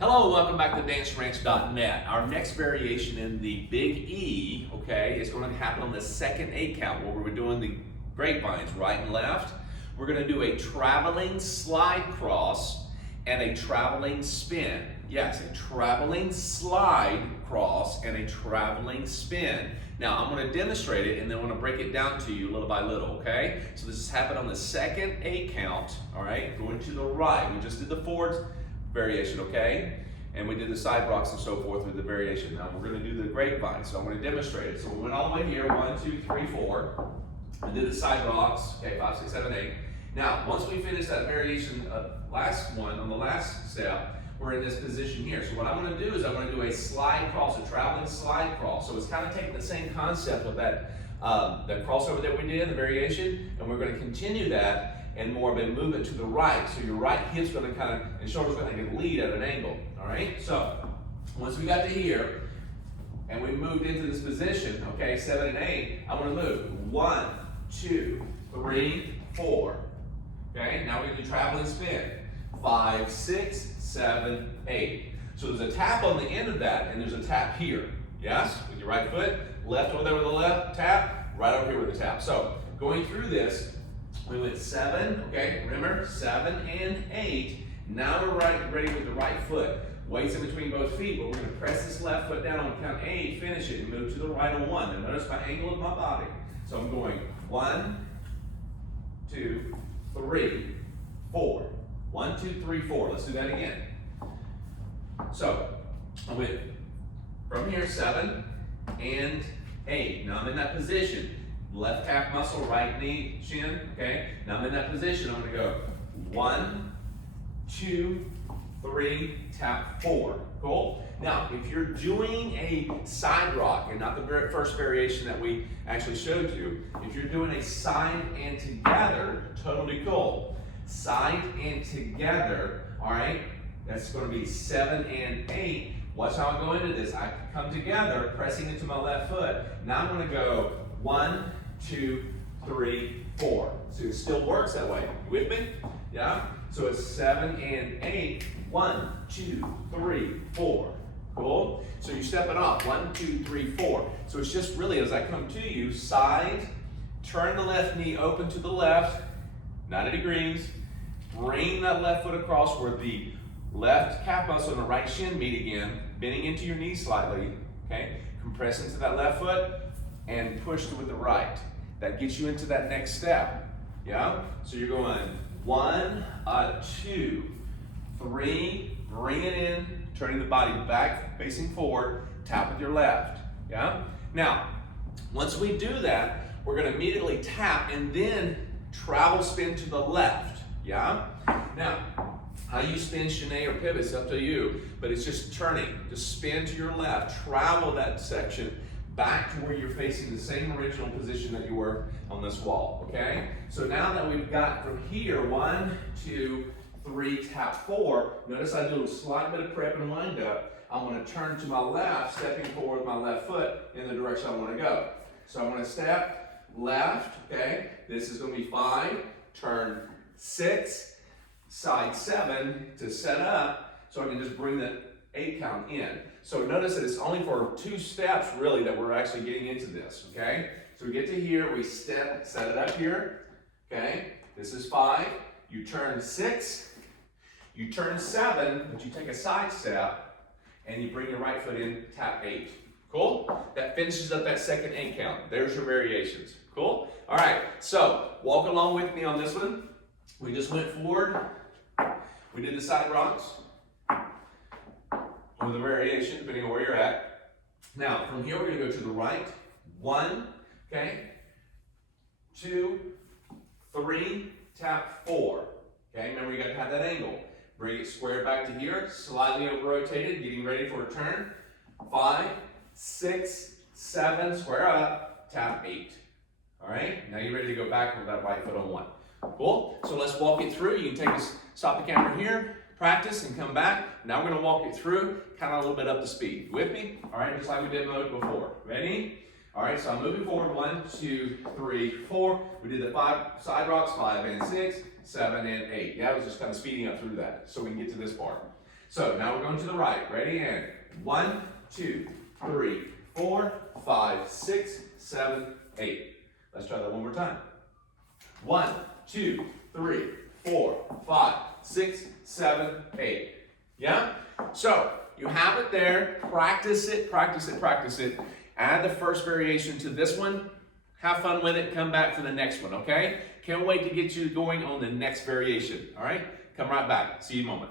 Hello, welcome back to danceranch.net. Our next variation in the big E, okay, is going to happen on the second 8 count where we're doing the grapevines right and left. We're going to do a traveling slide cross and a traveling spin. Yes, a traveling slide cross and a traveling spin. Now, I'm going to demonstrate it and then I'm going to break it down to you little by little, okay? So this has happened on the second 8 count, all right, going to the right. We just did the forward variation, okay? And we did the side rocks and so forth with the variation. Now we're going to do the grapevine, so I'm going to demonstrate it. So we went all the way here, 1, 2, 3, 4. I did the side rocks, okay, 5, 6, 7, 8. Now, once we finish that variation last one, on the last step, we're in this position here. So what I'm going to do is I'm going to do a slide cross, a traveling slide cross. So it's kind of taking the same concept of that crossover that we did, the variation, and we're going to continue that and more of a movement to the right. So your right hip's going to kind of, and shoulder's going to lead at an angle. All right? So once we got to here, and we moved into this position, okay, 7 and 8, I want to move 1, 2, 3, 4. Okay? Now we can do traveling spin. 5, 6, 7, 8. So there's a tap on the end of that, and there's a tap here. Yes? With your right foot, left over there with the left tap, right over here with the tap. So going through this, we went 7, okay, remember, 7 and 8. Now we're ready with the right foot. Weights in between both feet, but we're going to press this left foot down on count 8, finish it, and move to the right on 1. Now notice my angle of my body. So I'm going 1, 2, 3, 4. 1, 2, 3, 4. Let's do that again. So I went from here 7 and 8. Now I'm in that position. Left calf muscle, right knee, shin, okay? Now I'm in that position, I'm gonna go 1, 2, 3, tap 4, cool? Now, if you're doing a side rock, and not the very first variation that we actually showed you, if you're doing a side and together, totally cool. Side and together, all right? That's gonna be 7 and 8. Watch how I go into this. I come together, pressing into my left foot. Now I'm gonna go 1, 2, 3, 4. So it still works that way. You with me? Yeah? So it's 7 and 8. 1, 2, 3, 4. Cool? So you step it off. 1, 2, 3, 4. So it's just really as I come to you, side, turn the left knee open to the left, 90 degrees. Bring that left foot across where the left calf muscle and the right shin meet again, bending into your knee slightly. Okay? Compress into that left foot and push with the right. That gets you into that next step. Yeah? So you're going 1, 2, 3, bring it in, turning the body back, facing forward, tap with your left. Yeah? Now, once we do that, we're going to immediately tap and then travel spin to the left. Yeah? Now, how you spin, chaîné, or pivot is up to you, but it's just turning. Just spin to your left, travel that section back to where you're facing the same original position that you were on this wall, okay? So now that we've got from here, 1, 2, 3, tap 4, notice I do a slight bit of prep and wind up. I'm gonna turn to my left, stepping forward with my left foot in the direction I wanna go. So I'm gonna step left, okay? This is gonna be 5, turn 6, side 7 to set up, so I can just bring the 8 count in. So notice that it's only for 2 steps really that we're actually getting into this, okay? So we get to here, we set it up here, okay? This is 5, you turn 6, you turn 7, but you take a side step, and you bring your right foot in, tap 8. Cool? That finishes up that second 8 count. There's your variations. Cool? All right, so walk along with me on this one. We just went forward, we did the side rocks, with a variation, depending on where you're at. Now, from here, we're going to go to the right. 1, okay, 2, 3, tap 4. Okay, remember you got to have that angle. Bring it square back to here, slightly over-rotated, getting ready for a turn. 5, 6, 7, square up, tap 8. All right, now you're ready to go back with that right foot on 1. Cool? So let's walk it through. You can take this, stop the camera here, practice and come back. Now we're going to walk it through, kind of a little bit up to speed. You with me? All right, just like we did before. Ready? All right, so I'm moving forward. 1, 2, 3, 4. We did the 5 side rocks, 5 and 6, 7 and 8. Yeah, I was just kind of speeding up through that so we can get to this part. So now we're going to the right. Ready? And 1, 2, 3, 4, 5, 6, 7, 8. Let's try that one more time. 1, 2, 3, 4, 5, 6, 7, 8. Yeah? So you have it there. Practice it, practice it, practice it. Add the first variation to this one. Have fun with it. Come back for the next one, okay? Can't wait to get you going on the next variation, all right? Come right back. See you in a moment.